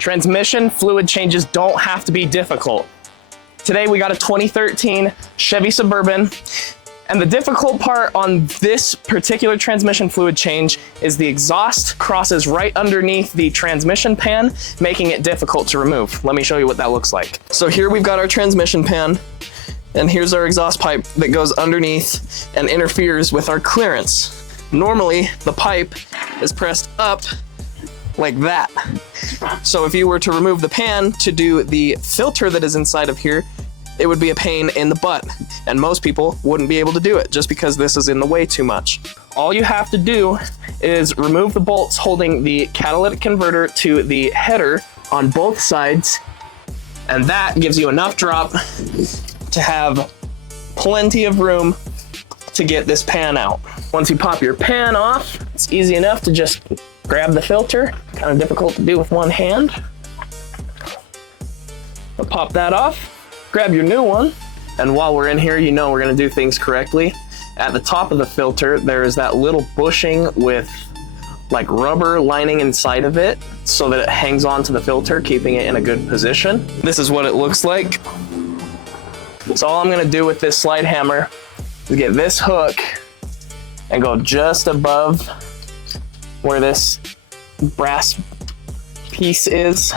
Transmission fluid changes don't have to be difficult. Today we got a 2013 Chevy Suburban, and the difficult part on this particular transmission fluid change is the exhaust crosses right underneath the transmission pan, making it difficult to remove. Let me show you what that looks like. So here we've got our transmission pan, and here's our exhaust pipe that goes underneath and interferes with our clearance. Normally, the pipe is pressed up like that. So if you were to remove the pan to do the filter that is inside of here, it would be a pain in the butt. And most people wouldn't be able to do it just because this is in the way too much. All you have to do is remove the bolts holding the catalytic converter to the header on both sides, and that gives you enough drop to have plenty of room to get this pan out. Once you pop your pan off, it's easy enough to just grab the filter. Kind of difficult to do with one hand. But pop that off, grab your new one, and while we're in here, you know we're gonna do things correctly. At the top of the filter, there is that little bushing with like rubber lining inside of it so that it hangs on to the filter, keeping it in a good position. This is what it looks like. So all I'm gonna do with this slide hammer is get this hook and go just above where this brass piece is.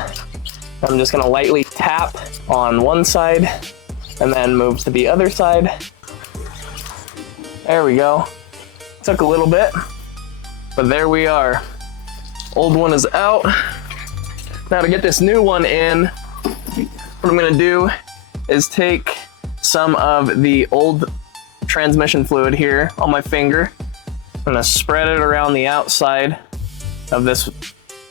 I'm just gonna lightly tap on one side and then move to the other side. There we go. Took a little bit, but there we are. Old one is out. Now to get this new one in, what I'm gonna do is take some of the old transmission fluid here on my finger. I'm gonna spread it around the outside of this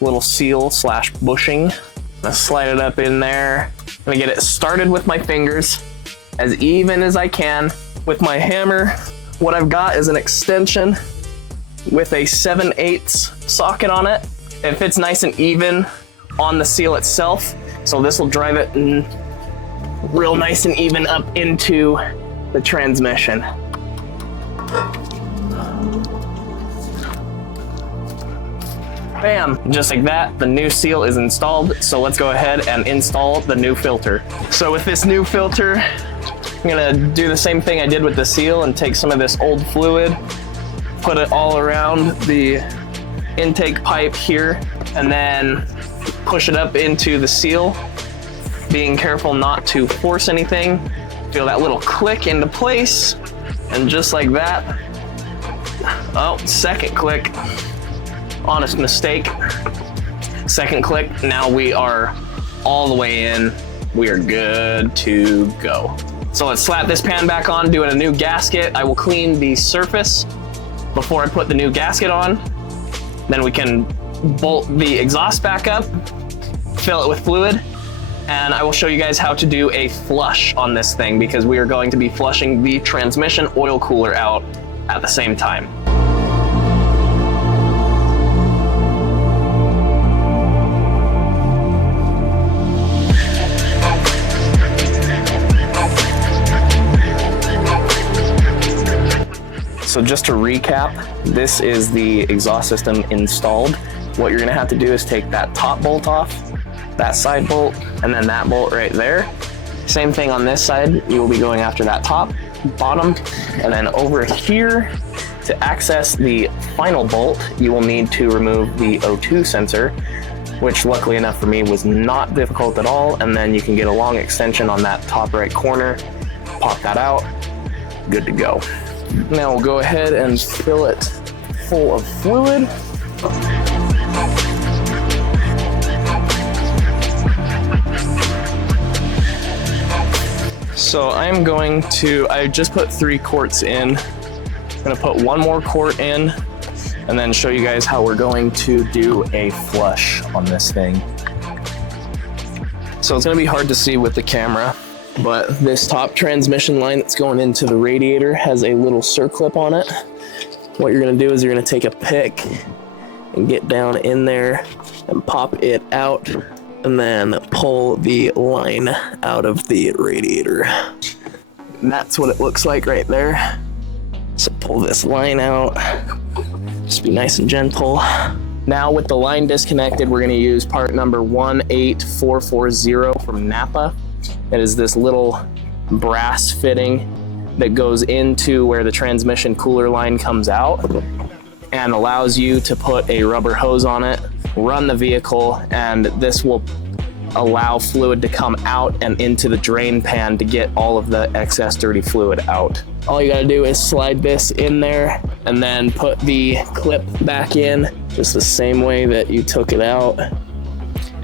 little seal slash bushing. I'm gonna slide it up in there. I'm gonna get it started with my fingers as even as I can. With my hammer, what I've got is an extension with a 7/8 socket on it. It fits nice and even on the seal itself, so this will drive it real nice and even up into the transmission. Bam, just like that, the new seal is installed. So let's go ahead and install the new filter. So with this new filter, I'm gonna do the same thing I did with the seal and take some of this old fluid, put it all around the intake pipe here, and then push it up into the seal, being careful not to force anything. Feel that little click into place, and just like that. Oh, second click. Honest mistake. Second click, now we are all the way in. We are good to go. So let's slap this pan back on, doing a new gasket. I will clean the surface before I put the new gasket on. Then we can bolt the exhaust back up, fill it with fluid, and I will show you guys how to do a flush on this thing because we are going to be flushing the transmission oil cooler out at the same time. So just to recap, this is the exhaust system installed. What you're gonna have to do is take that top bolt off, that side bolt, and then that bolt right there. Same thing on this side. You will be going after that top, bottom, and then over here to access the final bolt, you will need to remove the O2 sensor, which luckily enough for me was not difficult at all. And then you can get a long extension on that top right corner, pop that out, good to go. Now we'll go ahead and fill it full of fluid. So I just put 3 quarts in. I'm gonna put 1 more quart in and then show you guys how we're going to do a flush on this thing. So it's gonna be hard to see with the camera, but this top transmission line that's going into the radiator has a little circlip on it. What you're gonna do is you're gonna take a pick and get down in there and pop it out and then pull the line out of the radiator. And that's what it looks like right there. So pull this line out, just be nice and gentle. Now with the line disconnected, we're gonna use part number 18440 from NAPA. It is this little brass fitting that goes into where the transmission cooler line comes out and allows you to put a rubber hose on it, run the vehicle, and this will allow fluid to come out and into the drain pan to get all of the excess dirty fluid out. All you gotta do is slide this in there and then put the clip back in just the same way that you took it out.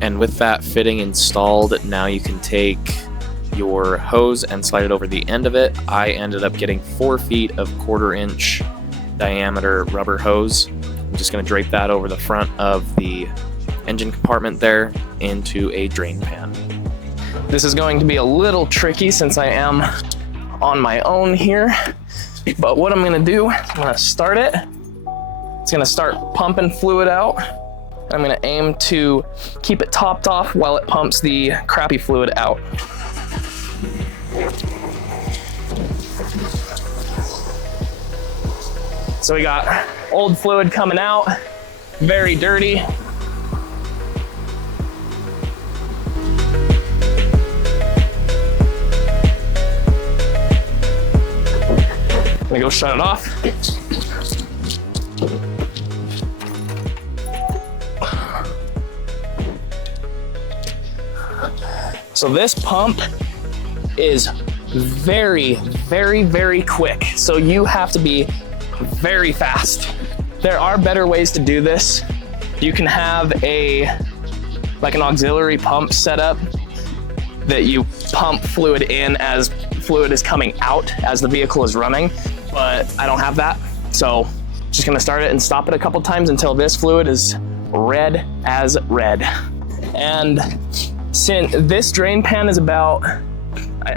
And with that fitting installed, now you can take your hose and slide it over the end of it. I ended up getting 4 feet of 1/4 inch diameter rubber hose. I'm just gonna drape that over the front of the engine compartment there into a drain pan. This is going to be a little tricky since I am on my own here, but what I'm gonna do, I'm gonna start it. It's gonna start pumping fluid out. I'm gonna aim to keep it topped off while it pumps the crappy fluid out. So we got old fluid coming out, very dirty. I'm gonna go shut it off. So this pump is very, very, very quick. So you have to be very fast. There are better ways to do this. You can have like an auxiliary pump setup that you pump fluid in as fluid is coming out as the vehicle is running, but I don't have that. So just gonna start it and stop it a couple times until this fluid is red as red. And since this drain pan is about,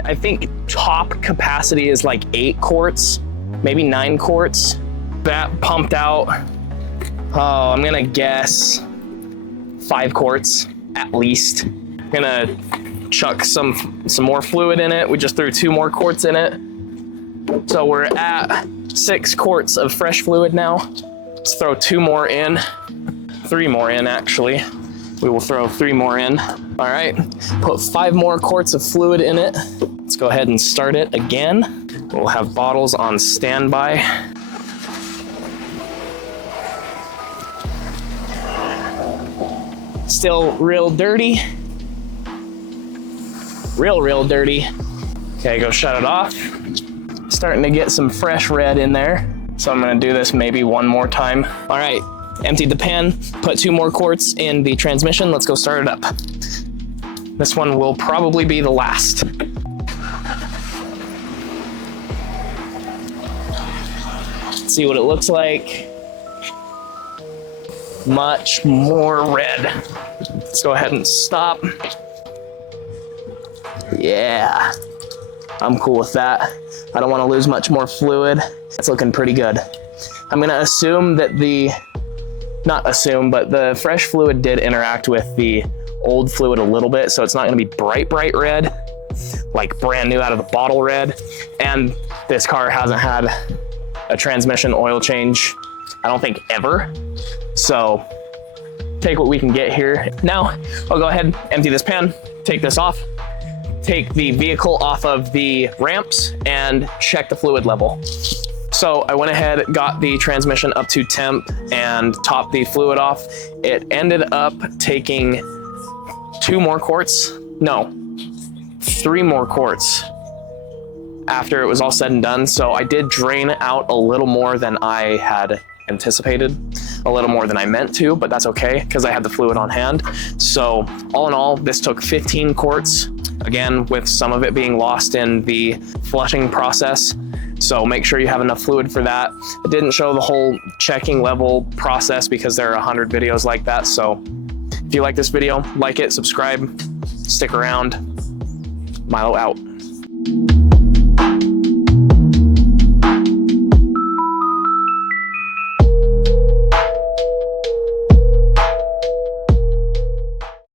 I think top capacity is like 8 quarts, maybe 9 quarts. That pumped out, I'm gonna guess 5 quarts at least. I'm gonna chuck some more fluid in it. We just threw 2 more quarts in it. So we're at 6 quarts of fresh fluid now. Let's throw 2 more in, 3 more in actually. We will throw 3 more in. All right, put 5 more quarts of fluid in it. Let's go ahead and start it again. We'll have bottles on standby. Still real dirty. Real dirty. Okay, go shut it off. Starting to get some fresh red in there. So I'm gonna do this maybe 1 more time. All right, emptied the pan, put 2 more quarts in the transmission. Let's go start it up. This one will probably be the last. Let's see what it looks like. Much more red. Let's go ahead and stop. Yeah, I'm cool with that. I don't want to lose much more fluid. It's looking pretty good. I'm gonna assume that not assume, but the fresh fluid did interact with the old fluid a little bit, so it's not gonna be bright red, like brand new out of the bottle red. And this car hasn't had a transmission oil change, I don't think ever. So take what we can get here. Now, I'll go ahead, empty this pan, take this off, take the vehicle off of the ramps and check the fluid level. So I went ahead, got the transmission up to temp and topped the fluid off. It ended up taking 2 more quarts, no, 3 more quarts after it was all said and done. So I did drain out a little more than I had anticipated, a little more than I meant to, but that's okay because I had the fluid on hand. So all in all, this took 15 quarts, again, with some of it being lost in the flushing process. So make sure you have enough fluid for that. I didn't show the whole checking level process because there are 100 videos like that. So if you like this video, like it, subscribe, stick around. Milo out.